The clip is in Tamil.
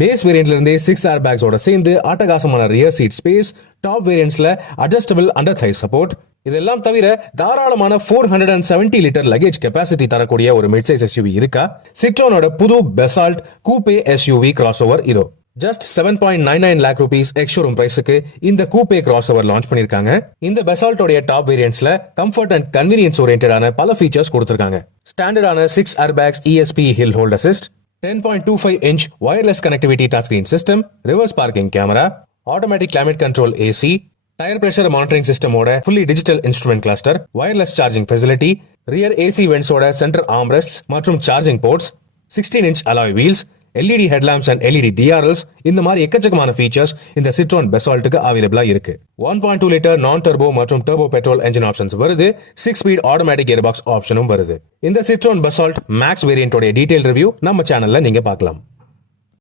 பேஸ் வேரியன்ட்ல இருந்தே 6 ஏர் பேக்ஸோட சேர்ந்து அட்டகாசமான ரியர் சீட் ஸ்பேஸ், டாப் வேரியன்ட்ஸ்ல அட்ஜஸ்டபிள் அண்டர் தை சப்போர்ட், இதெல்லாம் தவிர தாராளமான 470 லிட்டர் லகேஜ் கெபாசிட்டி தரக்கூடிய ஒரு மிட் சைஸ் எஸ்யூவி இருக்கா? சிட்ரோனோட புது Basalt coupe SUV crossover இதோ. ஜஸ்ட் 7.99 lakh rupees எக்ஸ்-ஷோரூம் பிரைஸுக்கு இந்த கூப்பே கிராஸ் ஓவர் லான்ச் பண்ணிருக்காங்க. இந்த பெசால்ட்டோட டாப் வேரியன்ட்ஸ்ல கம்ஃபர்ட் அண்ட் கன்வீனியன்ஸ் ஓரியன்டான பல ஃபீச்சர்ஸ் கொடுத்திருக்காங்க. ஸ்டாண்டர்டான 6 airbags, ESP hill hold assist, 10.25 inch wireless connectivity touchscreen system, reverse parking camera, automatic climate control AC, tire pressure monitoring system ஓட fully digital instrument cluster, wireless charging facility, rear AC vents ஓட center armrests மற்றும் charging ports, 16 inch alloy wheels, LED headlamps and LED DRLs, இந்த மாதிரி எக்கச்சக்கமான ஃபீச்சர்ஸ் இந்த சிட்ரோன் பெசால்ட்டுக்கு அவைலபிளா இருக்கு. 1.2 லிட்டர் நான் டர்போ மற்றும் டர்போ பெட்ரோல் என்ஜின் ஆப்ஷன்ஸ் வருது. 6 ஸ்பீட் ஆட்டோமேட்டிக் கியர் பாக்ஸ் ஆப்ஷனும் வருது. இந்த Citroën basalt maths வேரியன்ட்டோட detail review நம்ம சேனல்ல நீங்க பார்க்கலாம்.